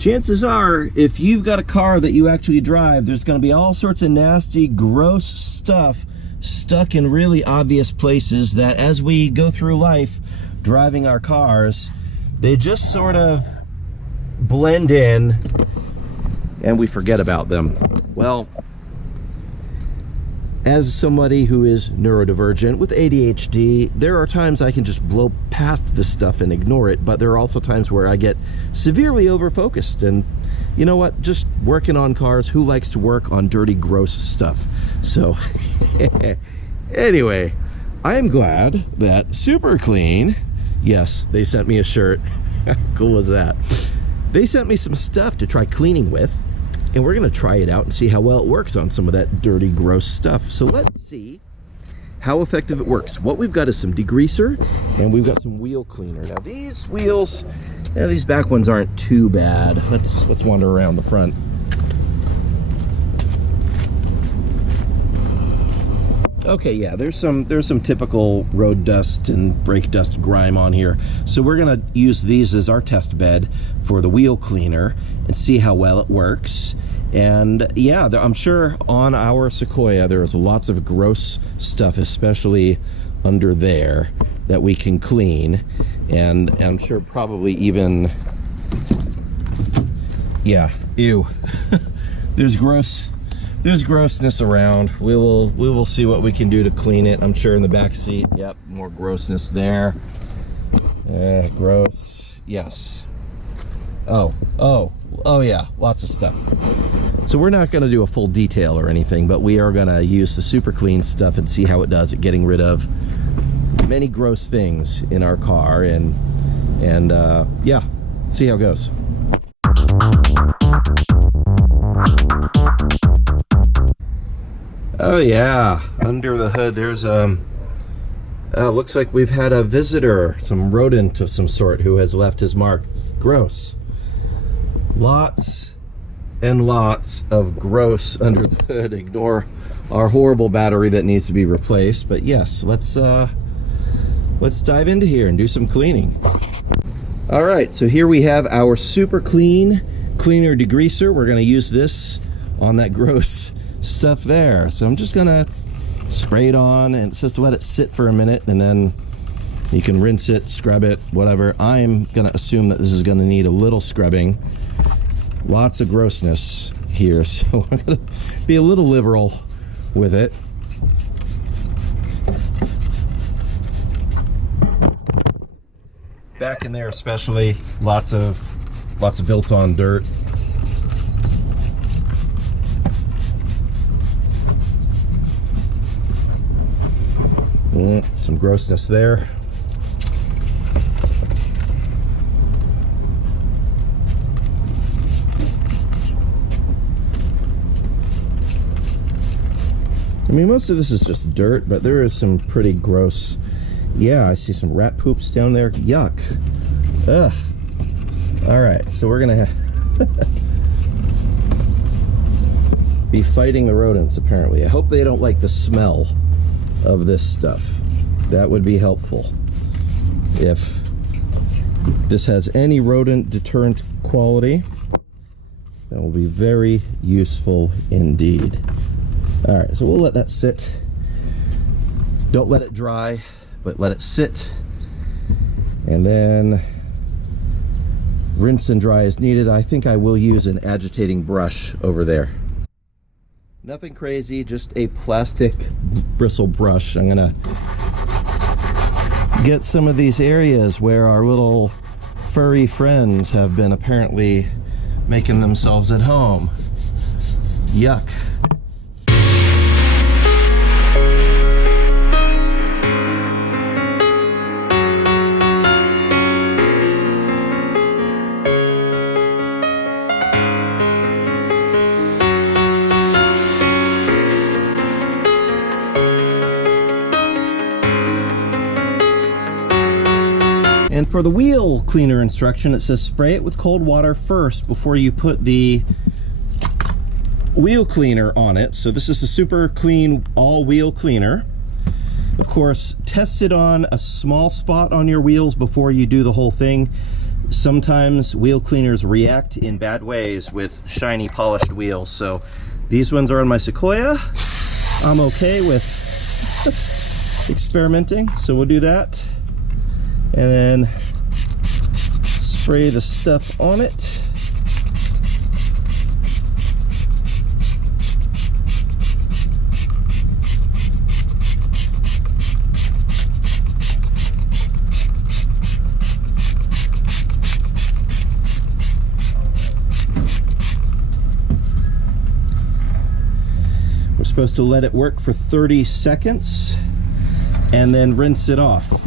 chances are, if you've got a car that you actually drive, there's going to be all sorts of nasty, gross stuff stuck in really obvious places that as we go through life driving our cars, they just sort of blend in and we forget about them. Well, as somebody who is neurodivergent with ADHD, there are times I can just blow past this stuff and ignore it, but there are also times where I get severely over-focused. And you know what? Just working on cars, who likes to work on dirty, gross stuff? So, anyway, I am glad that Super Clean, yes, they sent me a shirt. How cool is that? They sent me some stuff to try cleaning with, and we're gonna try it out and see how well it works on some of that dirty, gross stuff. So let's see how effective it works. What we've got is some degreaser, and we've got some wheel cleaner. Now these wheels, these back ones aren't too bad. Let's wander around the front. Okay, yeah, there's some typical road dust and brake dust grime on here. So we're gonna use these as our test bed for the wheel cleaner and see how well it works. And yeah, I'm sure on our Sequoia there's lots of gross stuff, especially under there, that we can clean. And I'm sure probably even, yeah, ew. There's grossness around. We will see what we can do to clean it. I'm sure in the back seat, yep, more grossness there. Gross, yes. Oh yeah, lots of stuff. So we're not going to do a full detail or anything, but we are going to use the Super Clean stuff and see how it does at getting rid of many gross things in our car, and yeah, see how it goes. Oh yeah, under the hood there's looks like we've had a visitor, some rodent of some sort, who has left his mark. Gross. Lots and lots of gross under the hood. Ignore our horrible battery that needs to be replaced, but yes, let's dive into here and do some cleaning. All right, so here we have our Super Clean cleaner degreaser. We're going to use this on that gross stuff there. So I'm just gonna spray it on, and it says to let it sit for a minute, and then you can rinse it, scrub it, whatever. I'm gonna assume that this is gonna need a little scrubbing. Lots of grossness here, so I'm gonna be a little liberal with it. Back in there especially, lots of built-on dirt. Some grossness there. I mean, most of this is just dirt, but there is some pretty gross. Yeah, I see some rat poops down there. Yuck. Ugh. All right, so we're gonna be fighting the rodents, apparently. I hope they don't like the smell of this stuff. That would be helpful if this has any rodent deterrent quality. That will be very useful indeed. All right, so we'll let that sit. Don't let it dry, but let it sit, and then rinse and dry as needed. I think I will use an agitating brush over there. Nothing crazy, just a plastic bristle brush. I'm gonna get some of these areas where our little furry friends have been apparently making themselves at home. Yuck. And for the wheel cleaner instruction, it says spray it with cold water first before you put the wheel cleaner on it. So this is a Super Clean all wheel cleaner. Of course, test it on a small spot on your wheels before you do the whole thing. sometimes wheel cleaners react in bad ways with shiny polished wheels. So these ones are on my Sequoia. I'm okay with experimenting, so we'll do that. And then spray the stuff on it. We're supposed to let it work for 30 seconds and then rinse it off.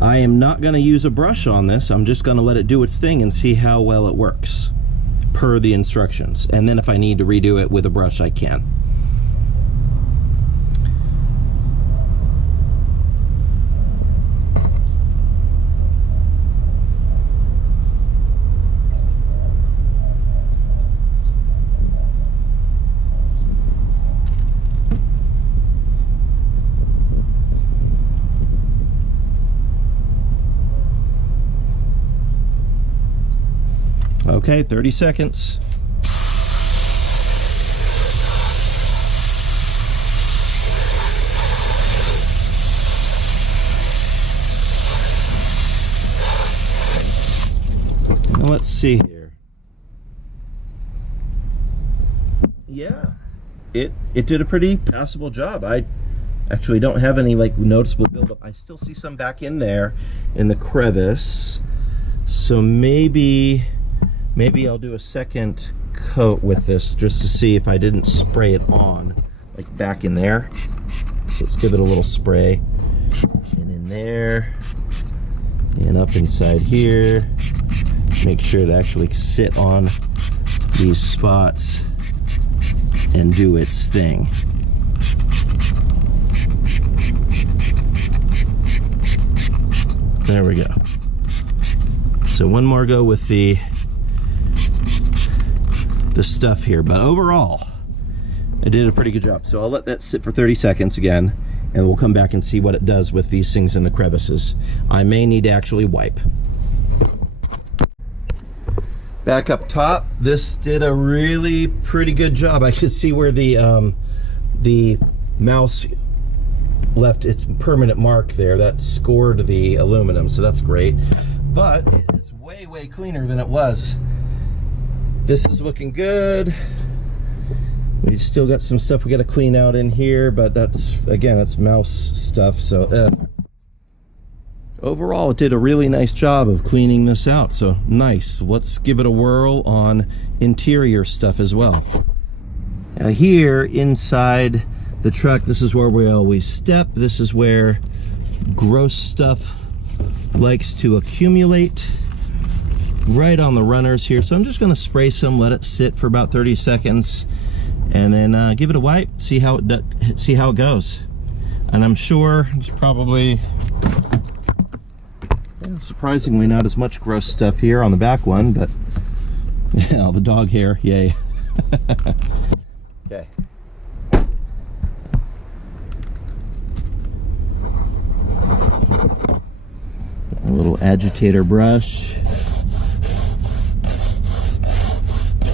I am not going to use a brush on this. I'm just going to let it do its thing and see how well it works per the instructions. And then if I need to redo it with a brush, I can. Okay, 30 seconds. Now let's see here. Yeah, it did a pretty passable job. I actually don't have any like noticeable buildup. I still see some back in there in the crevice. So maybe I'll do a second coat with this just to see if I didn't spray it on, like back in there. So let's give it a little spray. And in there, and up inside here. Make sure to actually sit on these spots and do its thing. There we go. So one more go with the stuff here, but overall I did a pretty good job. So I'll let that sit for 30 seconds again, and we'll come back and see what it does with these things in the crevices. I may need to actually wipe. Back up top, this did a really pretty good job. I could see where the mouse left its permanent mark there. That scored the aluminum, so that's great. But it's way cleaner than it was. This is looking good. We've still got some stuff we got to clean out in here, but that's, again, that's mouse stuff. So overall, it did a really nice job of cleaning this out. So nice. Let's give it a whirl on interior stuff as well. Now here inside the truck, this is where we always step. This is where gross stuff likes to accumulate. Right on the runners here. So I'm just going to spray some, let it sit for about 30 seconds, and then give it a wipe, see how it goes. And I'm sure it's probably, surprisingly not as much gross stuff here on the back one, but yeah, the dog hair, yay. Okay. A little agitator brush.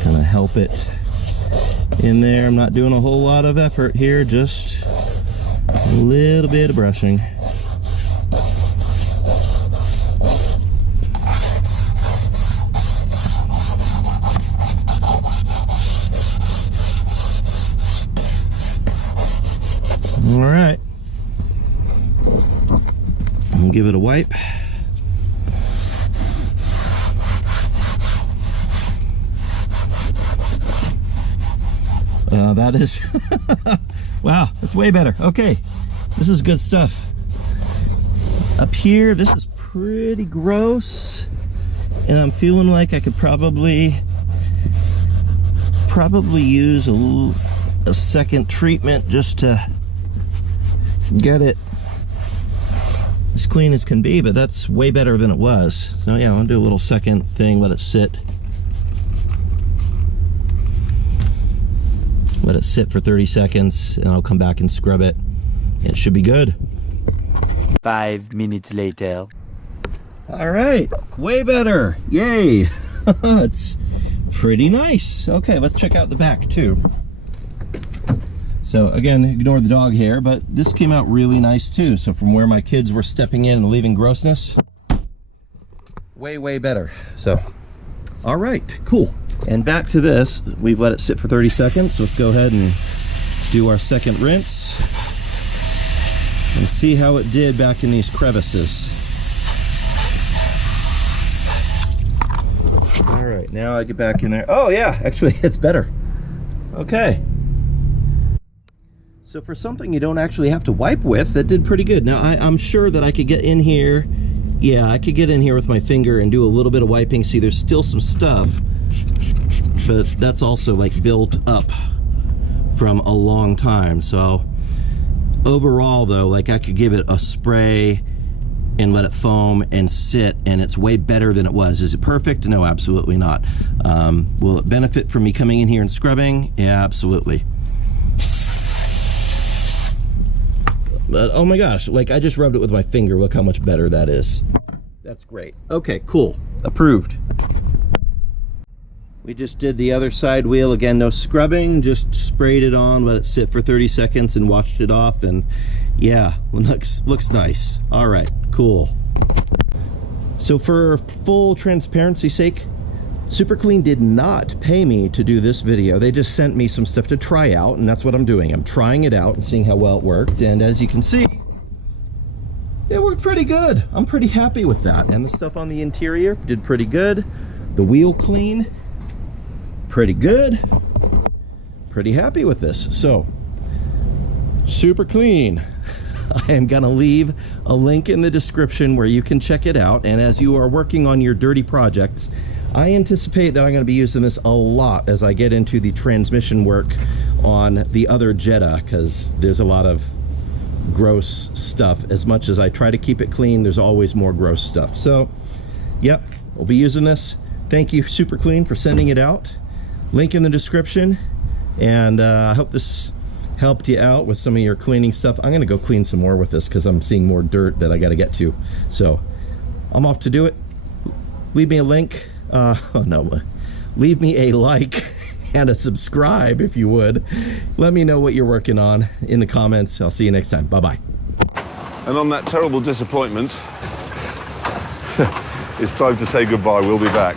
Kind of help it in there. I'm not doing a whole lot of effort here, just a little bit of brushing. All right, I'll give it a wipe. That is, wow, that's way better. Okay, this is good stuff. Up here, this is pretty gross, and I'm feeling like I could probably use a second treatment just to get it as clean as can be, but that's way better than it was. So yeah, I'm gonna do a little second thing, let it sit. Let it sit for 30 seconds, and I'll come back and scrub it. It should be good. 5 minutes later. All right, way better. Yay. It's pretty nice. Okay, let's check out the back too. So again, ignore the dog hair, but this came out really nice too. So from where my kids were stepping in and leaving grossness, way better. So, all right, cool. And back to this, we've let it sit for 30 seconds. Let's go ahead and do our second rinse and see how it did back in these crevices. All right, now I get back in there. Oh yeah, actually it's better. Okay. So for something you don't actually have to wipe with, that did pretty good. Now I'm sure that I could get in here. Yeah, I could get in here with my finger and do a little bit of wiping. See, there's still some stuff, but that's also like built up from a long time. So overall though, like I could give it a spray and let it foam and sit, and it's way better than it was. Is it perfect? No, absolutely not. Will it benefit from me coming in here and scrubbing? Yeah, absolutely. But oh my gosh, like I just rubbed it with my finger. Look how much better that is. That's great. Okay, cool. Approved. We just did the other side wheel. Again, no scrubbing, just sprayed it on, let it sit for 30 seconds and washed it off, and yeah, looks nice. All right, cool. So for full transparency's sake, Super Clean did not pay me to do this video. They just sent me some stuff to try out, and that's what I'm doing. I'm trying it out and seeing how well it worked, and as you can see, it worked pretty good. I'm pretty happy with that. And the stuff on the interior did pretty good. The wheel clean, pretty good. Pretty happy with this. So, Super Clean. I am gonna leave a link in the description where you can check it out, and as you are working on your dirty projects, I anticipate that I'm going to be using this a lot as I get into the transmission work on the other Jetta, because there's a lot of gross stuff. As much as I try to keep it clean, there's always more gross stuff. So, yep, we'll be using this. Thank you, Super Clean, for sending it out. Link in the description, and I hope this helped you out with some of your cleaning stuff. I'm going to go clean some more with this because I'm seeing more dirt that I got to get to. So, I'm off to do it. Leave me a link. Leave me a like and a subscribe if you would. Let me know what you're working on in the comments. I'll see you next time. Bye-bye. And on that terrible disappointment, it's time to say goodbye. We'll be back.